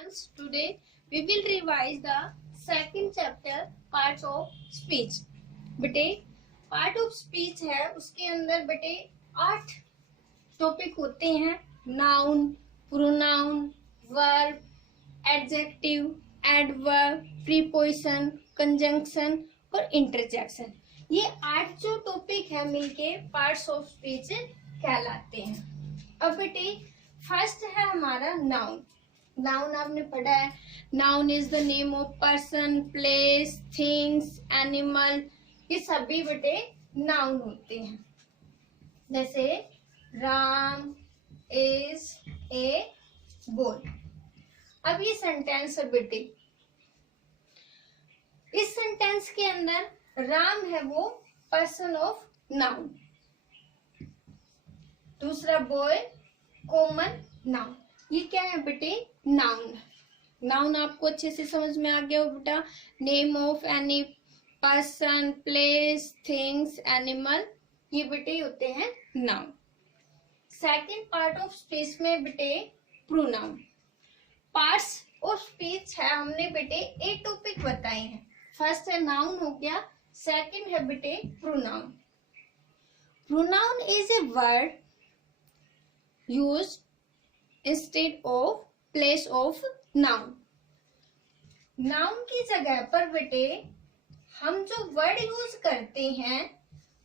Friends, today we will revise the second chapter parts of speech. बेटे part of speech है, उसके अंदर बेटे 8 टॉपिक होते हैं। Noun, pronoun, verb, adjective, adverb, preposition, conjunction और इंटरजेक्शन। ये 8 जो टॉपिक है मिलके पार्ट्स ऑफ स्पीच कहलाते हैं। अब बेटे फर्स्ट है हमारा नाउन। नाउन आपने पढ़ा है, noun is the name of person, place, things, animal, ये सभी बेटे नाउन होते हैं। जैसे राम इज ए बॉय। अब ये सेंटेंस है बेटे, इस सेंटेंस के अंदर राम है वो पर्सन ऑफ नाउन, दूसरा बॉय कॉमन नाउन। ये क्या है बेटे? नाउन। नाउन आपको अच्छे से समझ में आ गया हो बेटा। Name of any person, place, things, animal, ये बेटे होते हैं noun. Second part of speech में बेटे प्रोनाउन। पार्ट्स ऑफ स्पीच है, हमने बेटे 8 टॉपिक बताए हैं। फर्स्ट है नाउन हो गया, सेकंड है बेटे pronoun. Pronoun is a word used instead of place of noun. Noun की जगह पर बेटे हम जो वर्ड यूज करते हैं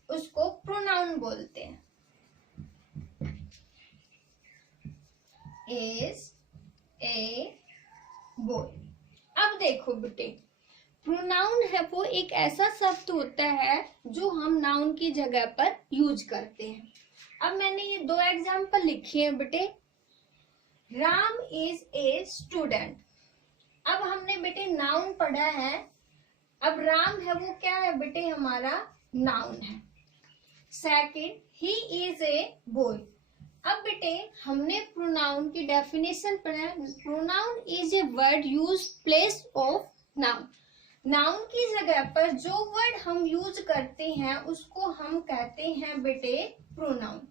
उसको प्रोनाउन बोलते हैं। Is a boy. अब देखो बेटे, प्रोनाउन है वो एक ऐसा शब्द होता है जो हम नाउन की जगह पर यूज करते हैं। अब मैंने ये 2 एग्जाम्पल लिखे हैं बेटे। Ram is a student. अब हमने बेटे नाउन पढ़ा है, अब राम है वो क्या है बेटे? हमारा नाउन है। Second, he is a boy. अब बेटे हमने प्रोनाउन की डेफिनेशन पढ़ा। Pronoun is a word use place of noun. Noun की जगह पर जो वर्ड हम यूज करते हैं उसको हम कहते हैं बेटे प्रोनाउन।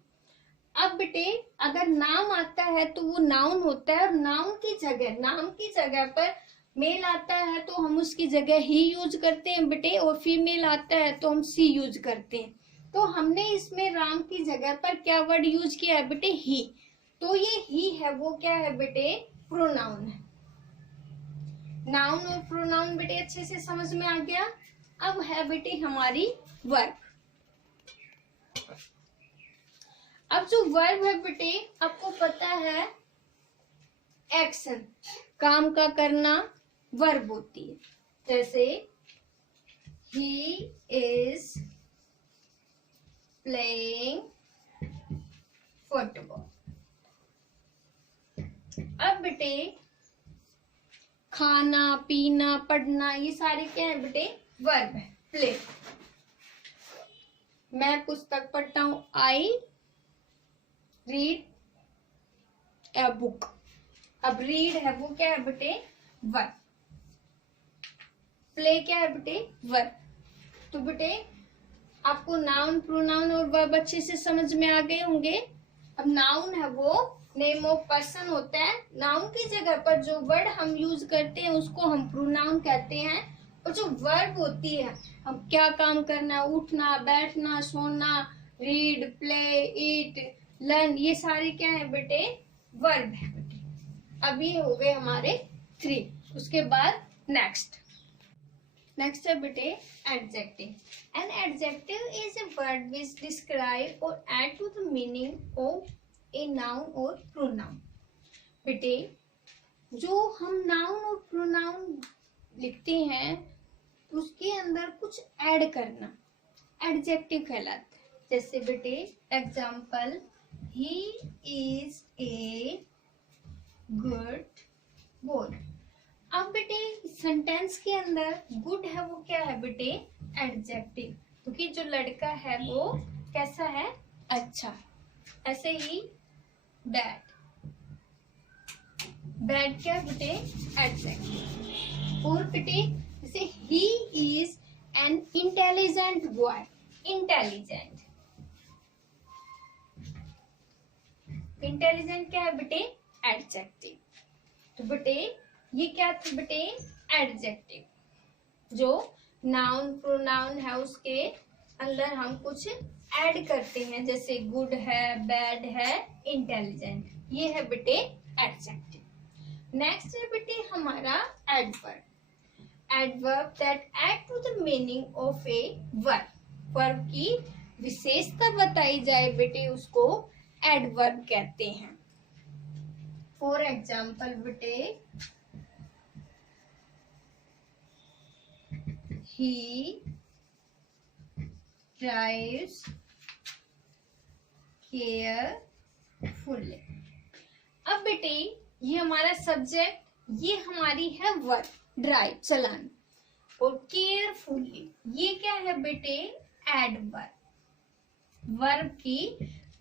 अब बेटे अगर नाम आता है तो वो नाउन होता है, और नाउन की जगह, नाम की जगह पर मेल आता है तो हम उसकी जगह ही यूज करते हैं बेटे, और फीमेल आता है तो हम सी यूज करते हैं। तो हमने इसमें राम की जगह पर क्या वर्ड यूज किया है बेटे? ही। तो ये ही है वो क्या है बेटे? प्रोनाउन है। नाउन और प्रोनाउन बेटे अच्छे से समझ में आ गया। अब है बेटे हमारी वर्ब। अब जो वर्ब है बेटे आपको पता है एक्शन, काम का करना वर्ब होती है। जैसे ही इज प्लेइंग फुटबॉल। अब बेटे खाना, पीना, पढ़ना, ये सारे क्या है बेटे? वर्ब है। प्ले, मैं पुस्तक पढ़ता हूं, आई रीड ए बुक। अब रीड है वो क्या है बेटे? वर्ब। प्ले क्या है बेटे? वर्ब। तो बेटे आपको नाउन, प्रोनाउन और वर्ब अच्छे से समझ में आ गए होंगे। अब नाउन है वो नेम ऑफ पर्सन होता है। नाउन की जगह पर जो वर्ड हम यूज करते हैं उसको हम प्रोनाउन कहते हैं। और जो वर्ब होती है, हम क्या काम करना, उठना, बैठना, सोना, रीड, प्ले, ईट, लर्न, ये सारे क्या है बेटे? वर्ब है बेटे। अब ये हो गए हमारे 3। उसके बाद नेक्स्ट है बेटे adjective. An adjective is a word which describe और add to the meaning of a noun और प्रोनाउन। बेटे जो हम नाउन और प्रोनाउन लिखते हैं उसके अंदर कुछ ऐड करना एडजेक्टिव कहलाता है। जैसे बेटे example, he is a good boy। अब बेटे सेंटेंस के अंदर गुड है वो क्या है बेटे? एडजेक्टिव, क्योंकि जो लड़का है वो कैसा है? अच्छा। ऐसे ही बैड, बैड क्या है बेटे? एडजेक्टिव। और बेटे जैसे he is an intelligent boy, intelligent. Intelligent क्या है बेटे? एडजेक्टिव। तो बेटे ये क्या था बेटे, एडजेक्टिव, जो नाउन प्रोनाउन है उसके अंदर हम कुछ ऐड करते हैं, जैसे गुड है, बैड है, इंटेलिजेंट, ये है बेटे एडजेक्टिव। नेक्स्ट है बेटे हमारा adverb, adverb that add to the meaning of a verb, verb की विशेषता बताई जाए बेटे उसको एडवर्ब कहते हैं। फॉर एग्जाम्पल बेटे, he drives carefully। अब बेटे ये हमारा सब्जेक्ट, ये हमारी है वर्ब, ड्राइव चलाना, और केयरफुली ये क्या है बेटे, एडवर्ब, वर्ब की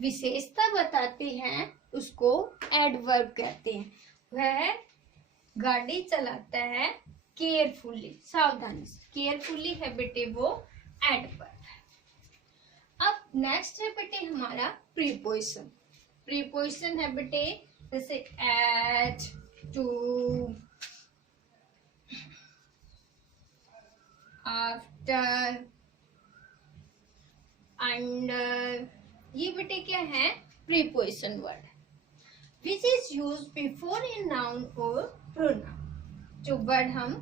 विशेषता बताते हैं उसको एडवर्ब कहते हैं। वह गाड़ी चलाता है केयरफुली, सावधानी से, केयरफुली है बेटे वो एडवर्ब। अब नेक्स्ट है बेटे हमारा प्रीपोजिशन, प्रीपोजिशन है बेटे जैसे एट, टू, आफ्टर, अंडर, ये बेटे क्या है, preposition word, which is use before A noun और प्रोनाउन, जो वर्ड हम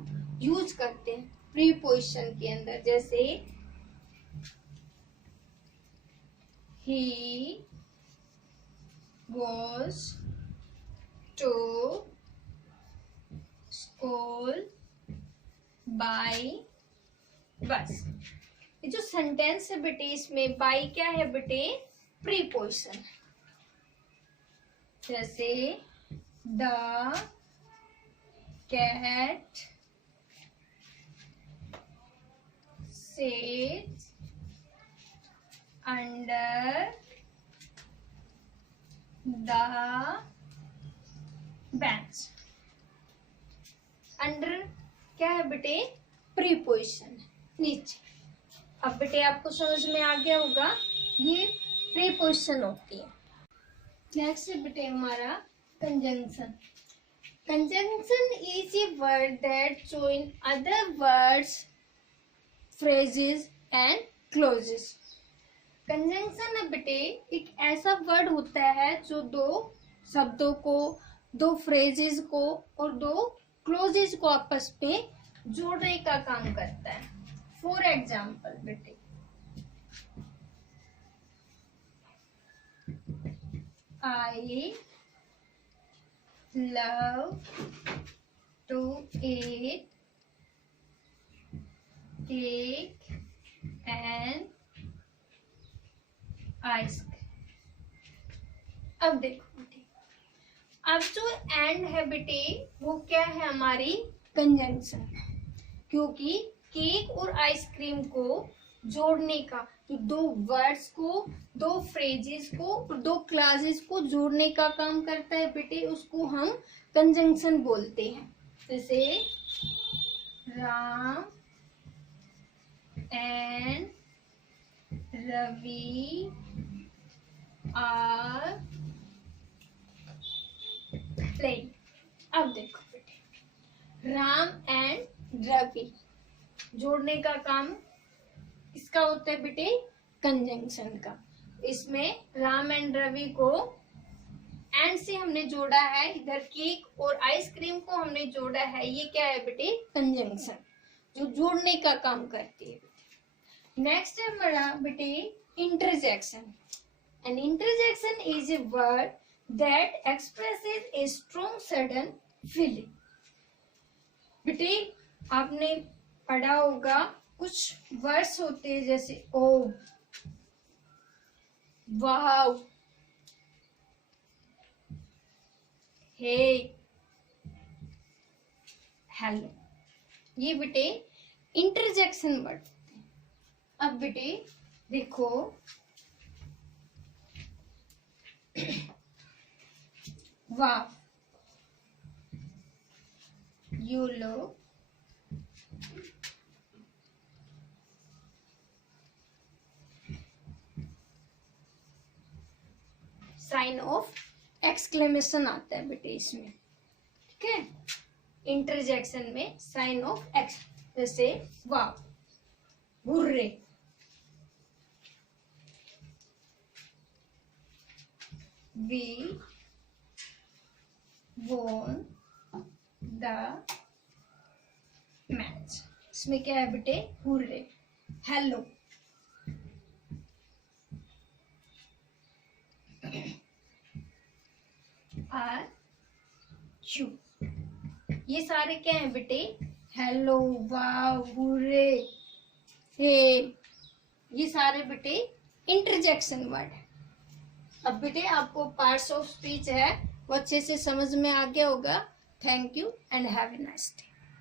यूज करते हैं प्रीपोजिशन के अंदर, जैसे he was to school by bus। ये जो सेंटेंस है बेटे इसमें बाई क्या है बेटे, प्रीपोजिशन, जैसे the cat sits under the bench। Under क्या है बेटे, प्रीपोजिशन, नीचे। अब बेटे आपको समझ में आ गया होगा, ये प्रीपोजिशन होती है। नेक्स्ट है बेटे हमारा conjunction, conjunction is a word that join other words, phrases and clauses। Conjunction है बेटे एक ऐसा वर्ड होता है जो दो शब्दों को, दो फ्रेजेस को और दो क्लोजेस को आपस में जोड़ने का काम करता है। फॉर एग्जाम्पल बेटे, I love to eat cake and ice cream. अब देखो बेटे, अब जो एंड है बेटे वो क्या है, हमारी कंजंक्शन, क्योंकि केक और आइसक्रीम को जोड़ने का, तो दो वर्ड्स को, दो फ्रेजेस को और दो क्लासेस को जोड़ने का काम करता है बेटे, उसको हम कंजंक्शन बोलते हैं। जैसे Ram and Ravi are playing. अब देखो बेटे, राम एंड रवि जोड़ने का काम इसका होता है बेटे कंजंक्शन का। इसमें राम एंड रवि को एंड से हमने जोड़ा है, इधर केक और आइसक्रीम को हमने जोड़ा है, ये क्या है बेटे, कंजंक्शन, जो जोड़ने का काम करती है। नेक्स्ट है हमारा बेटे interjection. An interjection is a word that expresses a strong sudden feeling। बेटे आपने पढ़ा होगा कुछ वर्ड्स होते हैं जैसे ओ, वाव, हे, हेलो, ये बेटे इंटरजेक्शन वर्ड होते हैं। अब बेटे देखो, वाह, यू लो, साइन ऑफ एक्सक्लेमेशन आता है बेटे इसमें, ठीक है। इंटरजेक्शन में साइन ऑफ एक्स, जैसे wow, hurray, we won the match. इसमें क्या है बेटे, हुर्रे। हेलो, आर यू, ये सारे क्या है बेटे, हेलो, वाव, हुर्रे, हे, ये सारे बेटे इंटरजेक्शन वर्ड है। अब बेटे आपको पार्ट्स ऑफ स्पीच है वो अच्छे से समझ में आ गया होगा। Thank you and have a nice day.